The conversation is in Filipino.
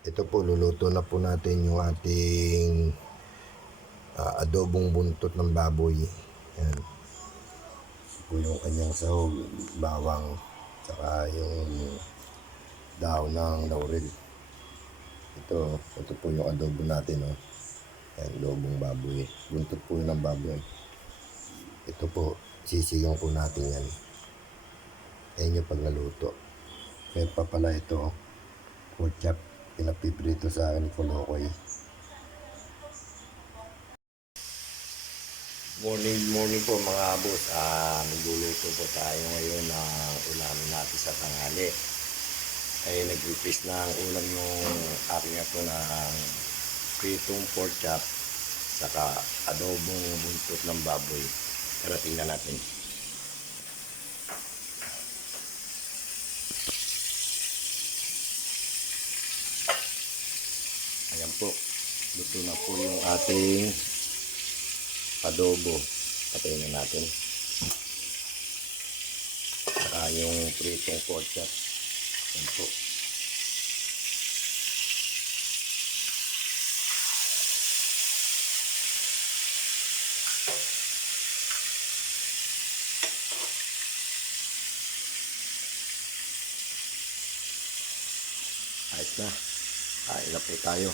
Ito po, luluto na po natin yung ating adobong buntot ng baboy. Yan. Ito po yung kanyang sahog, bawang, saka yung dahon ng laurel. Ito po yung adobo natin. Oh. Yan, adobong baboy. Buntot po yun ng baboy. Ito po, sisigang po natin yan. Yan yung paglaluto. Kaya pa pala ito, pork chop, pinapiprito sa akin ni Kolokoy. Morning po mga boss. Magluluto po tayo ngayon ng ulamin natin sa tanghali. Ay nag-replace na ang ulam yung aking apo ng pritong pork chop saka adobong buntot ng baboy. Tara tingnan natin. Ayan po, luto na po yung ating adobo. Patayin na natin. Saka yung pritong pork chop. Ayan po. Ayos na. Kain na po tayo.